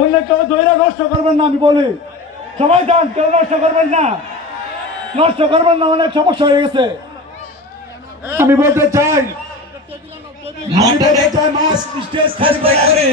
অন্য কেউ ধৈর্য নষ্ট করবেন না, আমি বলি সবাই যান, কেউ নষ্ট করবেন না, নষ্ট করবেন না, অনেক সমস্যা হয়ে গেছে। আমি বলতে চাই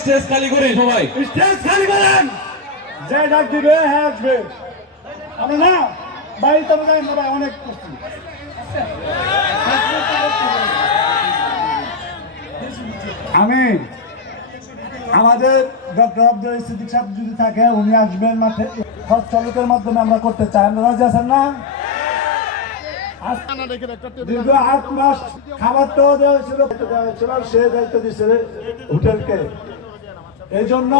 স্টেজ খালি করে সবাই স্টেজ খালি করেন, যে ডাক দিবে হ্যাঁ আসবে। আমরা না বাড়িতে যাই না ভাই, অনেক করছি। আমি আমাদের ডক্টর আব্দুল সিদ্দিক সাহেব যদি থাকে উনি আসবেন মাঠে, হজ চলকের মাধ্যমে আমরা করতে চাই। আমরা রাজি আছেন না? দীর্ঘ 8 মাস খাবারটাও দেওয়া হয়েছিল, সে দায়িত্ব দিয়েছিল হোটেলকে। এই জন্য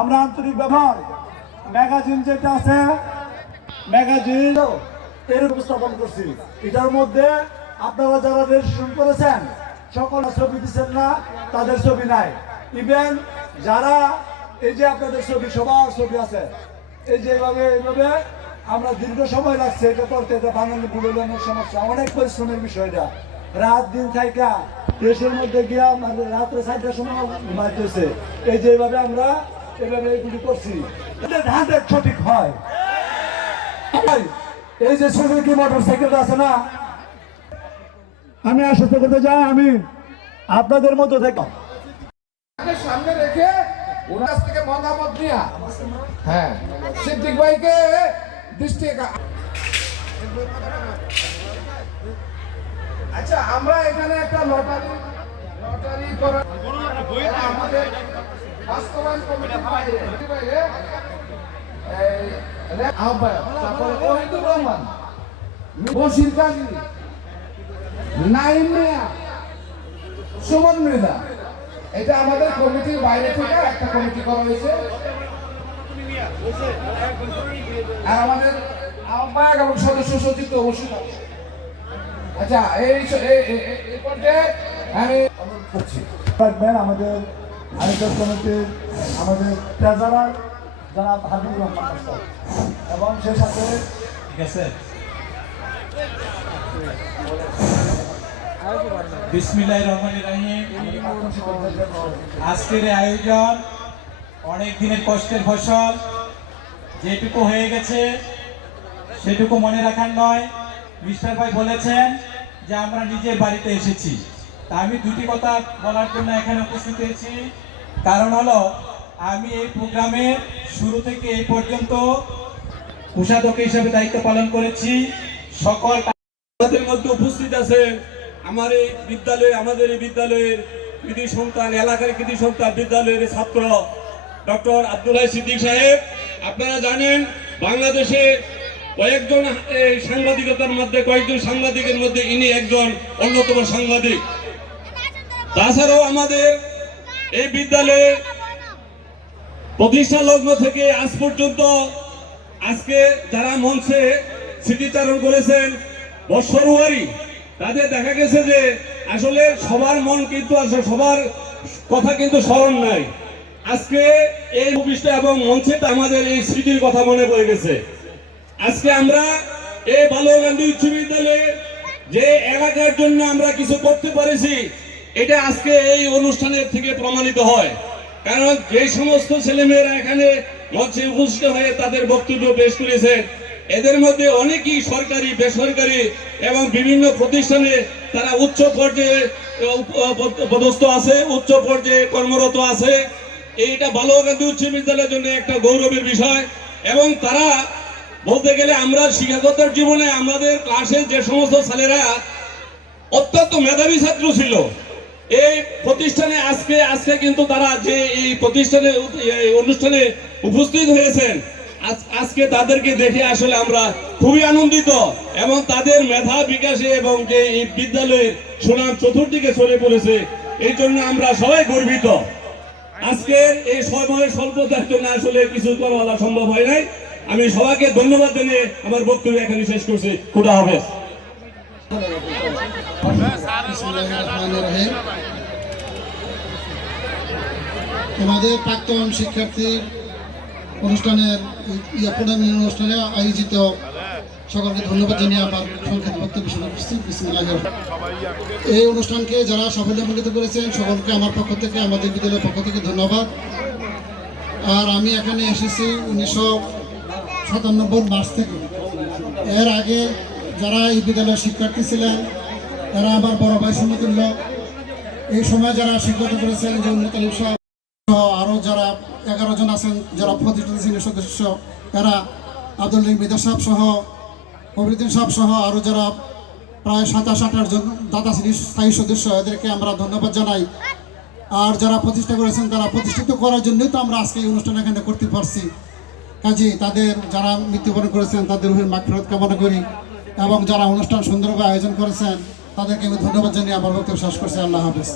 আমরা আন্তরিক ব্যবহার ম্যাগাজিন যেটা আছে, ম্যাগাজিন এর উপস্থাপন করছি। এটার মধ্যে আপনারা যারা রেজিস্ট্রেশন করেছেন সকল ছবি দিচ্ছেন না, তাদের ছবি নাই। ইভেন যারা এই যে আপনাদের ছবি, সবার ছবি আছে। এই যে এইভাবে আমরা দীর্ঘ সময় লাগছে এটা করতে, এটা বাঙালি বুড়োলেনের সমস্যা, অনেক পরিশ্রমের বিষয়টা। রাত দিন থাইকা দেশের মধ্যে গিয়া মানে রাত্রে 4টার সময় ঘুমাইতেছে। এই যে এইভাবে আমরা এভাবে এগুলি করছি, ধানটা সঠিক হয়। এই যে সুজুকি মোটর সাইকেলটা আছে না, আমি আশ্বস্ত করতে চাই, আমি আপনাদের মধ্যে থেকে সামনে রেখে ওনার কাছ থেকে মতামত নিয়ে হ্যাঁ সিদ্দিক ভাইকে দৃষ্টি। আচ্ছা, আমরা এখানে একটা লটারি করার আমাদের বাস্তবায়ন কমিটির বাইরে আহ্বায়ক, তারপরে ওহিদুর রহমান, বশির কাজী, নাইম মিয়া, সুমন মৃধা, এটা আমাদের কমিটির বাইরে থেকে একটা কমিটি করা হয়েছে। আর আমাদের আহ্বায়ক এবং সদস্য সচিব তো অবশ্যই থাকবে। আচ্ছা, এই পর্যায়ে আমি অনুরোধ করছি আমাদের আয়োজক কমিটির আমাদের ট্রেজারার যারা হাবিবুর রহমান এবং সেই সাথে ঠিক আছে। বিসমিল্লাহির রহমানির রহিম। আজকের এই আয়োজন অনেক দিনের কষ্টের ফসল, যেটুকু হয়ে গেছে সেটুকু মনে রাখার নয়। মিস্টার ভাই বলেছেন যে আমরা নিজের বাড়িতে এসেছি, তা আমি দুটি কথা বলার জন্য এখানে উপস্থিত হয়েছি। কারণ হলো, আমি এই প্রোগ্রামের শুরু থেকে এই পর্যন্ত কোষাধ্যক্ষ হিসেবে দায়িত্ব পালন করেছি। সকল মধ্যে উপস্থিত আছেন আমাদের এই বিদ্যালয়ের কৃতি সন্তান, এলাকার কৃতি সন্তান, বিদ্যালয়ের ছাত্র ডক্টর আব্দুল সিদ্দিক সাহেব। আপনারা জানেন বাংলাদেশে কয়েকজন সাংবাদিকতার মধ্যে, কয়েকজন সাংবাদিকের মধ্যে ইনি একজন অন্যতম সাংবাদিক। তাছাড়াও আমাদের এই বিদ্যালয়ে প্রতিষ্ঠা লগ্ন থেকে আজ পর্যন্ত আজকে যারা মঞ্চে স্মৃতিচারণ করেছেন বৎসরুয়ারি, তাদের দেখা গেছে যে আসলে সবার মন কিন্তু সবার কথা কিন্তু স্মরণ নাই। আজকে এই ভূপৃষ্ঠ এবং মঞ্চে আমাদের এই স্মৃতির কথা মনে পড়ে গেছে। আজকে আমরা এই বালুকান্দি উচ্চ বিদ্যালয়ে যে এলাকার জন্য আমরা কিছু করতে পেরেছি, এটা আজকে এই অনুষ্ঠানের থেকে প্রমাণিত হয়। কারণ যে সমস্ত ছেলেমেয়েরা এখানে মঞ্চে উপস্থিত হয়ে তাদের বক্তব্য পেশ করেছেন, এদের মধ্যে অনেকেই সরকারি, বেসরকারি এবং বিভিন্ন প্রতিষ্ঠানে তারা উচ্চ পর্যায়ে পদস্থ আছে, উচ্চ পর্যায়ে কর্মরত আছে। এইটা বালুকান্দি উচ্চ বিদ্যালয়ের জন্য একটা গৌরবের বিষয়। এবং তারা বলতে গেলে আমরা শিক্ষাগত জীবনে আমাদের ক্লাসের যে সমস্ত ছেলেরা অত্যন্ত মেধাবী ছাত্র ছিল, এই প্রতিষ্ঠানে আজকে কিন্তু তারা যে এই প্রতিষ্ঠানে অনুষ্ঠানে উপস্থিত হয়েছেন, আজকে তাদেরকে দেখে আসলে আমরা খুবই আনন্দিত এবং তাদের মেধা বিকাশে এবং যে এই বিদ্যালয়ের সুনাম চতুর্দিকে ছড়িয়ে পড়েছে, এই জন্য আমরা সবাই গর্বিত। আজকের এই সময়ের স্বল্পতার জন্য আসলে কিছু বলা সম্ভব হয় নাই। আমি সবাইকে ধন্যবাদ জানিয়ে আমার বক্তব্য এখানে শেষ করছি। খুদা হাফেজ। আমাদের প্রাক্তন শিক্ষার্থী অনুষ্ঠানের অনুষ্ঠানে আয়োজিত সকলকে ধন্যবাদ জানিয়ে আমার সংক্ষিপ্ত বক্তব্য শুরু করছি। বিসমিল্লাহির এই অনুষ্ঠানকে যারা সাফল্যমণ্ডিত করেছেন সকলকে আমার পক্ষ থেকে, আমাদের বিদ্যালয়ের পক্ষ থেকে ধন্যবাদ। আর আমি এখানে এসেছি 1997 মার্চ থেকে। এর আগে যারা এই বিদ্যালয়ের শিক্ষার্থী ছিলেন তারা আমার বড় ভাই সমতুল্য। এই সময় যারা শিক্ষকতা করেছেন যে উন্নত সহ আরও যারা 11 জন আছেন যারা প্রতিষ্ঠান শ্রেণীর সদস্য, তারা আব্দুল মৃদা সাহেব সহ অমৃদিন সাহেব সহ আরও যারা প্রায় 27-28 জন দাতা শ্রেণীর স্থায়ী সদস্য, এদেরকে আমরা ধন্যবাদ জানাই। আর যারা প্রতিষ্ঠা করেছেন তারা প্রতিষ্ঠিত করার জন্যই তো আমরা আজকে এই অনুষ্ঠান এখানে করতে পারছি। কাজে তাদের যারা মৃত্যুবরণ করেছেন তাদের রুহের মাগফিরাত কামনা করি, এবং যারা অনুষ্ঠান সুন্দরভাবে আয়োজন করেছেন তাদেরকে আমি ধন্যবাদ জানিয়ে আমার বক্তব্য শেষ করছি। আল্লাহ হাফেজ।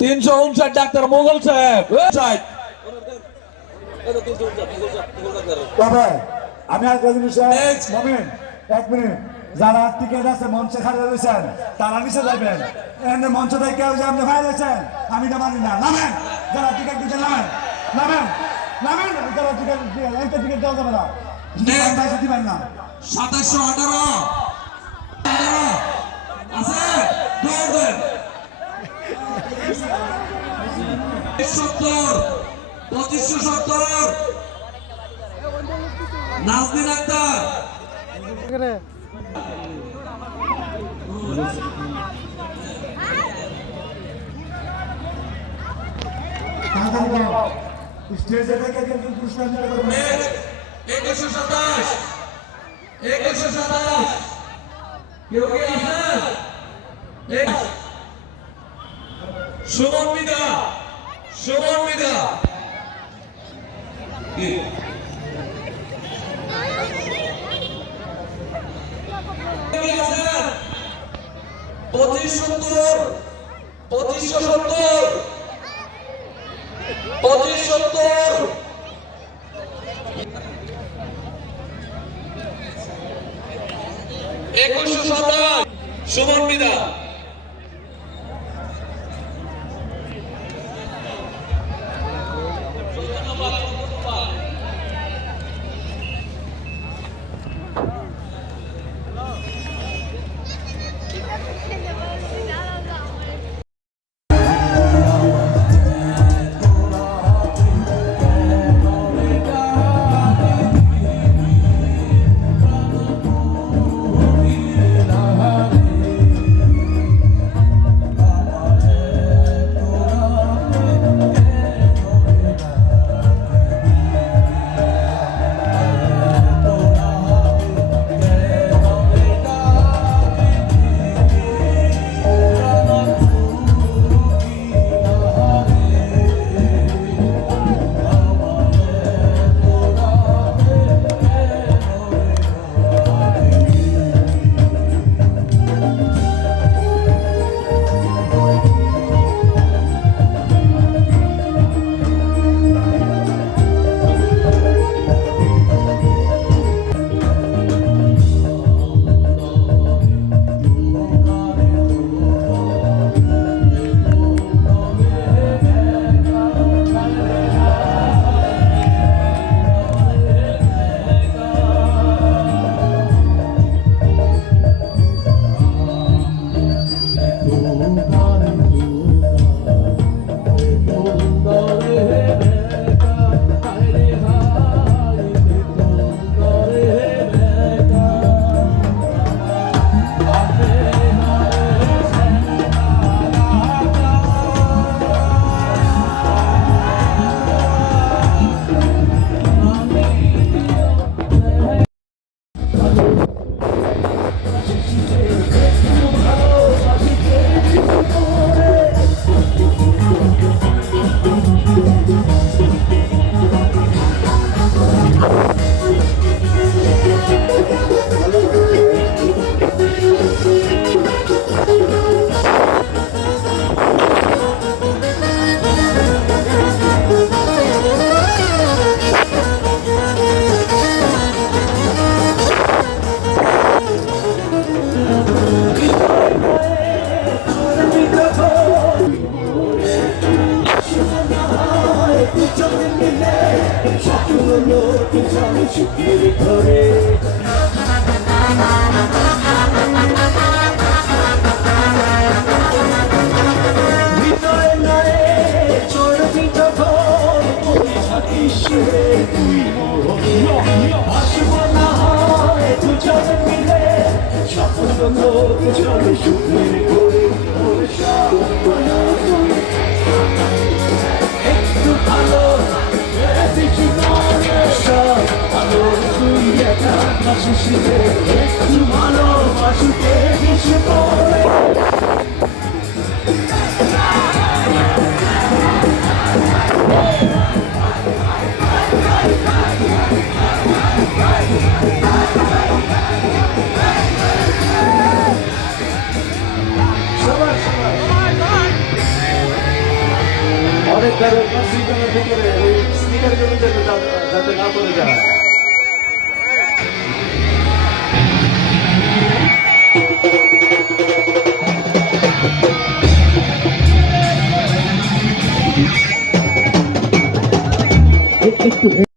359 ডাক্তার মোগল সাহেব। তবে আমি একটা জিনিস মমিন, 1 মিনিট, যারা টিকিট আছে মঞ্চে খাড়া রয়েছেন তারা নিচে যাবেন। এমনি মঞ্চ থেকে কেউ যে আপনি ভাই রয়েছেন আমি তো মানি না। নামেন, যারা টিকিট দিচ্ছেন নামেন, নামেন, নামেন। যারা টিকিট টিকিট দেওয়া যাবে না, দিবেন না। 2718 আছে 2570 নাজনীন আক্তার। স্টেজে থেকে কিন্তু পুরস্কার দিতে পারবেন। 2127 কেউ কি আছেন? সুমন মিদা, সুমন মিদা। 2127 সুমন মিদা। সকল লোক জানে সুখের ঘরে চলে সুখের করে ওর সব একটু ভালো কিছু নয় সব ভালো তুই একা হাসিসে একটু ভালো বাসুকে কিছু পড়ে অনেক ধরনের সিস্টেমের ভিতরে ওই স্নিকার গুলো যাতে না পড়ে যায় একটু